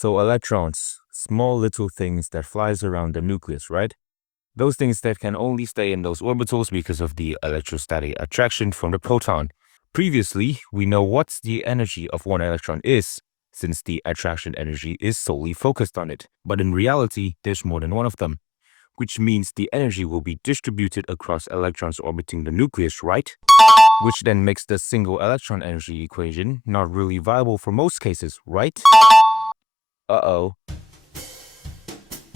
So electrons, small little things that flies around the nucleus, right? Those things that can only stay in those orbitals because of the electrostatic attraction from the proton. Previously, we know what the energy of one electron is, since the attraction energy is solely focused on it. But in reality, there's more than one of them, which means the energy will be distributed across electrons orbiting the nucleus, right? Which then makes the single electron energy equation not really viable for most cases, right? Uh-oh.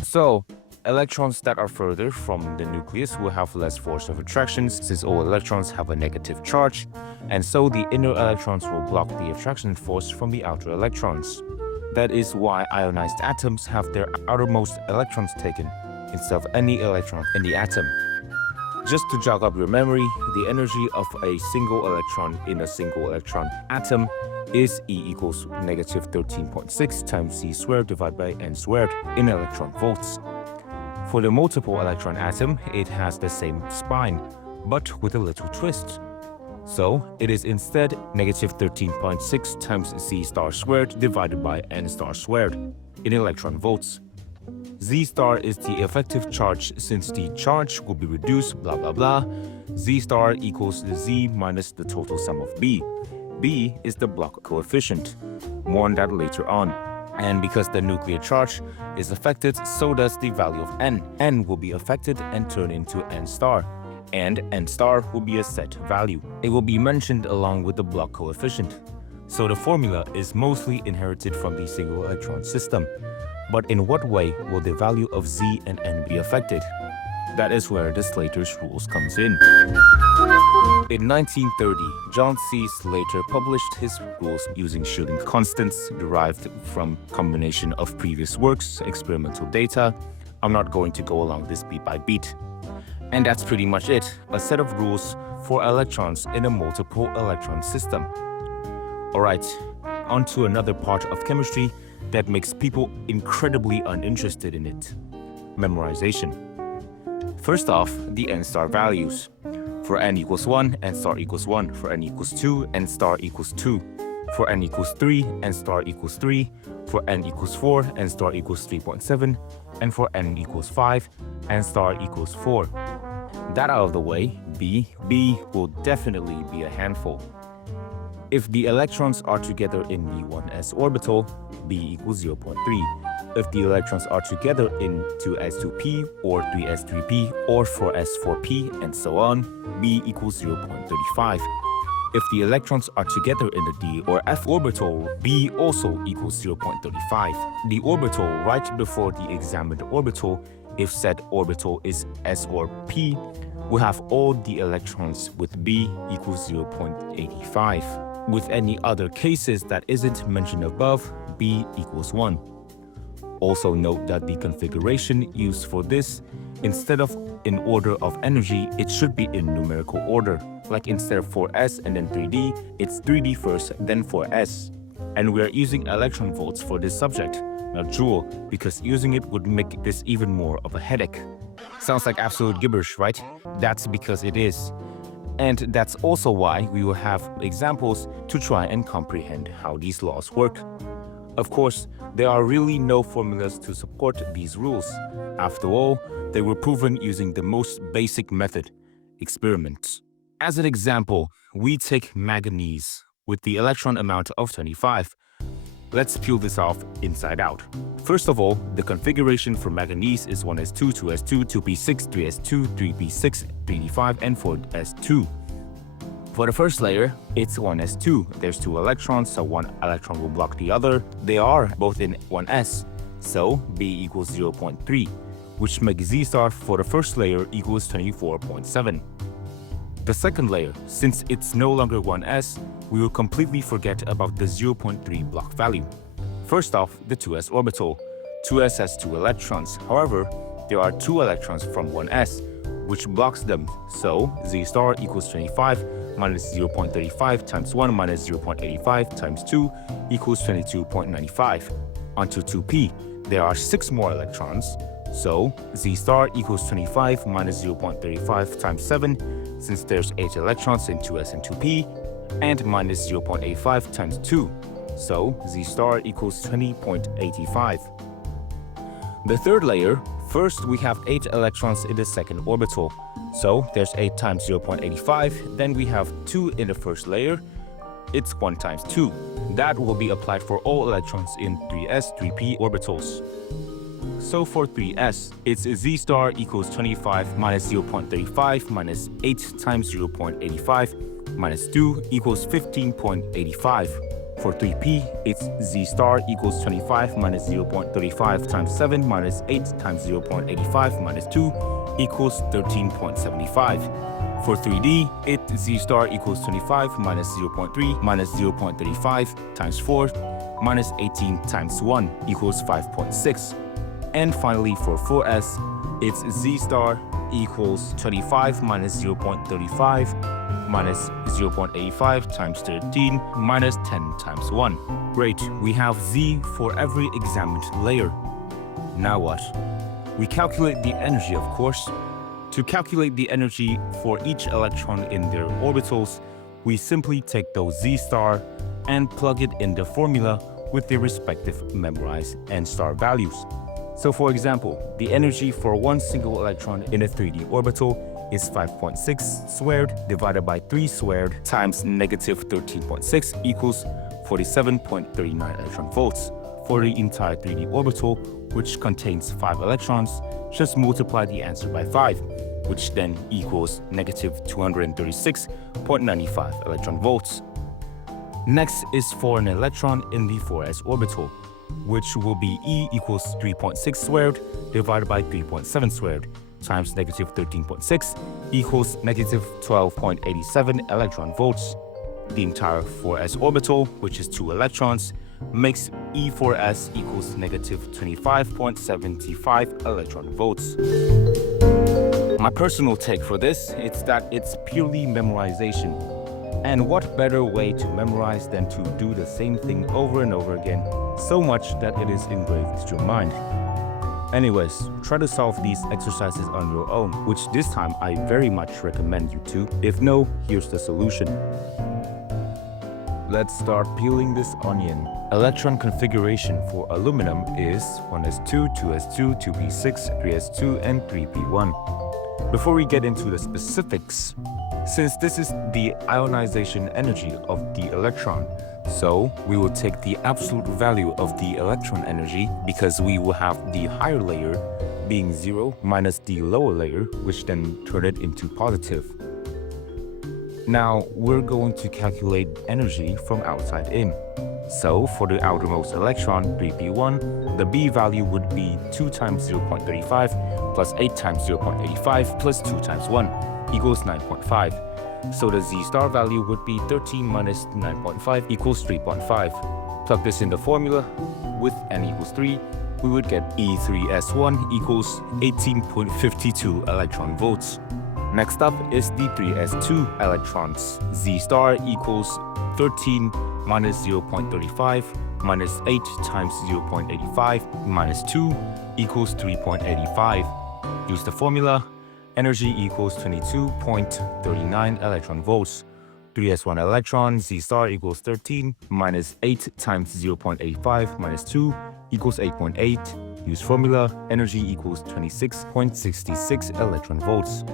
So, electrons that are further from the nucleus will have less force of attraction since all electrons have a negative charge, and so the inner electrons will block the attraction force from the outer electrons. That is why ionized atoms have their outermost electrons taken, instead of any electron in the atom. Just to jog up your memory, the energy of a single electron in a single electron atom is E equals negative 13.6 times C squared divided by N squared in electron volts. For the multiple electron atom, it has the same spine, but with a little twist. So it is instead negative 13.6 times C star squared divided by N star squared in electron volts. Z star is the effective charge since the charge will be reduced, blah blah blah. Z star equals the Z minus the total sum of B. B is the block coefficient. More on that later on. And because the nuclear charge is affected, so does the value of N. N will be affected and turn into N star. And N star will be a set value. It will be mentioned along with the block coefficient. So the formula is mostly inherited from the single electron system. But in what way will the value of Z and N be affected? That is where the Slater's rules comes in. In 1930, John C. Slater published his rules using shielding constants derived from combination of previous works, experimental data. I'm not going to go along this beat by beat. And that's pretty much it, a set of rules for electrons in a multiple electron system. Alright, on to another part of chemistry that makes people incredibly uninterested in it: memorization. First off, the N star values. For N equals 1, N star equals 1. For N equals 2, N star equals 2. For N equals 3, N star equals 3. For N equals 4, N star equals 3.7. And for N equals 5, N star equals 4. That out of the way, B will definitely be a handful. If the electrons are together in the 1s orbital, B equals 0.3. If the electrons are together in 2s2p or 3s3p or 4s4p and so on, B equals 0.35. If the electrons are together in the d or f orbital, B also equals 0.35. The orbital right before the examined orbital, if said orbital is s or p, will have all the electrons with B equals 0.85. With any other cases that isn't mentioned above, B equals 1. Also note that the configuration used for this, instead of in order of energy, it should be in numerical order. Like instead of 4s and then 3d, it's 3d first, then 4s. And we are using electron volts for this subject, not joule, because using it would make this even more of a headache. Sounds like absolute gibberish, right? That's because it is. And that's also why we will have examples to try and comprehend how these laws work. Of course, there are really no formulas to support these rules. After all, they were proven using the most basic method, experiments. As an example, we take manganese with the electron amount of 25. Let's peel this off inside out. First of all, the configuration for manganese is 1s2, 2s2, 2p6, 3s2, 3p6, 3d5, and 4s2. For the first layer, it's 1s2. There's 2 electrons, so one electron will block the other. They are both in 1s, so B equals 0.3, which makes Z star for the first layer equals 24.7. The second layer, since it's no longer 1s, we will completely forget about the 0.3 block value. First off, the 2s orbital. 2s has 2 electrons, however, there are 2 electrons from 1s, which blocks them, so Z star equals 25 minus 0.35 times 1 minus 0.85 times 2 equals 22.95. Onto 2p, there are 6 more electrons, so Z star equals 25 minus 0.35 times 7, since there's 8 electrons in 2s and 2p, and minus 0.85 times 2, So Z star equals 20.85. The third layer, first we have 8 electrons in the second orbital. So there's 8 times 0.85. Then we have 2 in the first layer. It's 1 times 2. That will be applied for all electrons in 3s, 3p orbitals. So for 3s, it's Z star equals 25 minus 0.35 minus 8 times 0.85 minus 2 equals 15.85. For 3p, it's Z star equals 25 minus 0.35 times 7 minus 8 times 0.85 minus 2 equals 13.75. For 3d, it's Z star equals 25 minus 0.3 minus 0.35 times 4 minus 18 times 1 equals 5.6. And finally, for 4s, it's Z star equals 25 minus 0.35 minus 0.85 times 13 minus 10 times 1. Great, we have Z for every examined layer. Now what? We calculate the energy, of course. To calculate the energy for each electron in their orbitals, we simply take those Z star and plug it in the formula with their respective memorized N star values. So for example, the energy for one single electron in a 3D orbital is 5.6 squared divided by 3 squared times negative 13.6 equals 47.39 electron volts. For the entire 3D orbital, which contains 5 electrons, just multiply the answer by 5, which then equals negative 236.95 electron volts. Next is for an electron in the 4s orbital, which will be E equals 3.6 squared divided by 3.7 squared times negative 13.6 equals negative 12.87 electron volts. The entire 4s orbital, which is 2 electrons, makes E4s equals negative 25.75 electron volts. My personal take for this is that it's purely memorization. And what better way to memorize than to do the same thing over and over again, so much that it is engraved into your mind. Anyways, try to solve these exercises on your own, which this time I very much recommend you to. If no, here's the solution. Let's start peeling this onion. Electron configuration for aluminum is 1s2, 2s2, 2p6, 3s2, and 3p1. Before we get into the specifics, since this is the ionization energy of the electron, so we will take the absolute value of the electron energy because we will have the higher layer being 0 minus the lower layer, which then turn it into positive. Now we're going to calculate energy from outside in. So for the outermost electron, 3p1, the B value would be 2 times 0.35 plus 8 times 0.85 plus 2 times 1 equals 9.5. So the Z star value would be 13 minus 9.5 equals 3.5. Plug this in the formula. With N equals 3, we would get E3S1 equals 18.52 electron volts. Next up is the 3s2 electrons. Z star equals 13 minus 0.35 minus 8 times 0.85 minus 2 equals 3.85. Use the formula. Energy equals 22.39 electron volts. 3s1 electron, Z star equals 13 minus 8 times 0.85 minus 2 equals 8.8. Use formula. Energy equals 26.66 electron volts.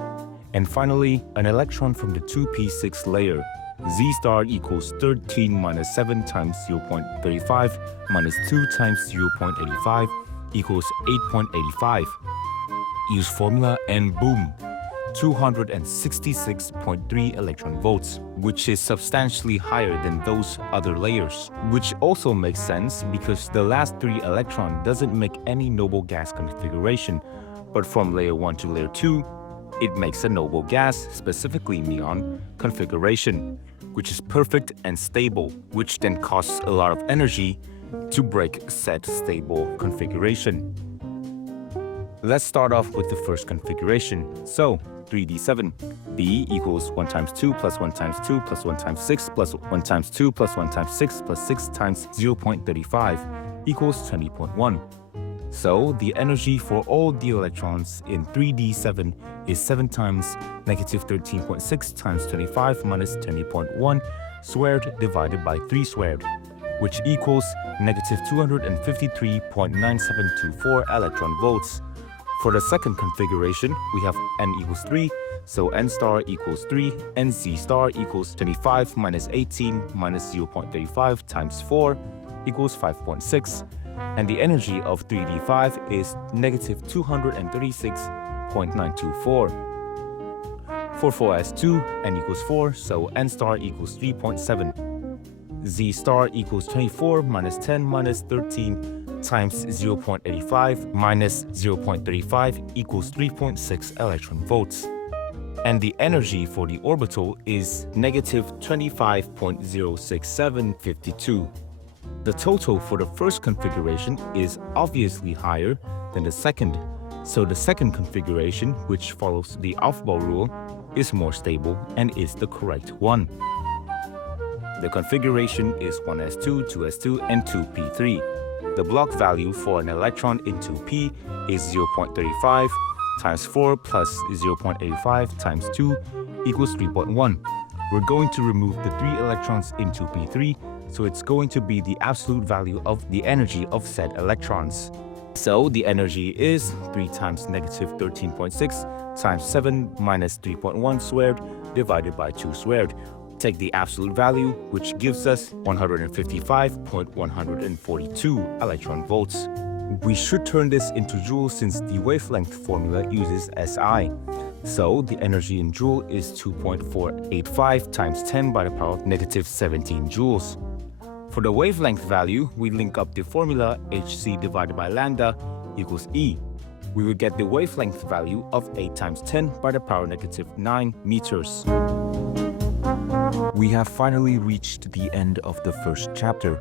And finally, an electron from the 2p6 layer. Z star equals 13 minus 7 times 0.35 minus 2 times 0.85 equals 8.85. Use formula and boom, 266.3 electron volts, which is substantially higher than those other layers. Which also makes sense because the last 3 electron doesn't make any noble gas configuration, but from layer 1 to layer 2, it makes a noble gas, specifically neon, configuration, which is perfect and stable, which then costs a lot of energy to break said stable configuration. Let's start off with the first configuration. So 3d7, B equals 1 times 2 plus 1 times 2 plus 1 times 6 plus 1 times 2 plus 1 times 6 plus 6 times 0.35 equals 20.1. So the energy for all the electrons in 3d7 is 7 times negative 13.6 times 25 minus 20.1 squared divided by 3 squared. which equals negative 253.9724 electron volts. For the second configuration, we have n equals 3, so n star equals 3, and z star equals 25 minus 18 minus 0.35 times 4 equals 5.6, and the energy of 3d5 is negative 236.924. For 4s2, n equals 4, so n star equals 3.7. Z star equals 24 minus 10 minus 13 times 0.85 minus 0.35 equals 3.6 electron volts. And the energy for the orbital is negative 25.06752. The total for the first configuration is obviously higher than the second, so the second configuration, which follows the Aufbau rule, is more stable and is the correct one. The configuration is 1s2, 2s2, and 2p3. The block value for an electron in 2p is 0.35 times 4 plus 0.85 times 2 equals 3.1. We're going to remove the 3 electrons in 2p3, so it's going to be the absolute value of the energy of said electrons. So the energy is 3 times negative 13.6 times 7 minus 3.1 squared divided by 2 squared. Take the absolute value, which gives us 155.142 electron volts. We should turn this into joules since the wavelength formula uses SI. So the energy in joule is 2.485 times 10 by the power of negative 17 joules. For the wavelength value, we link up the formula hc divided by lambda equals E. We will get the wavelength value of 8 times 10 by the power negative 9 meters. We have finally reached the end of the first chapter.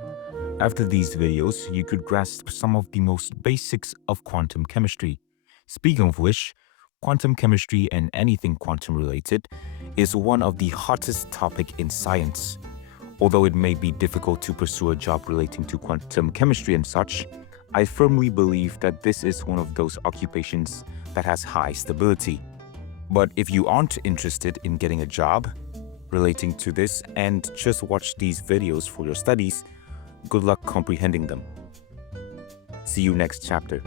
After these videos, you could grasp some of the most basics of quantum chemistry. Speaking of which, quantum chemistry and anything quantum related is one of the hottest topics in science. Although it may be difficult to pursue a job relating to quantum chemistry and such, I firmly believe that this is one of those occupations that has high stability. But if you aren't interested in getting a job relating to this and just watch these videos for your studies, good luck comprehending them. See you next chapter.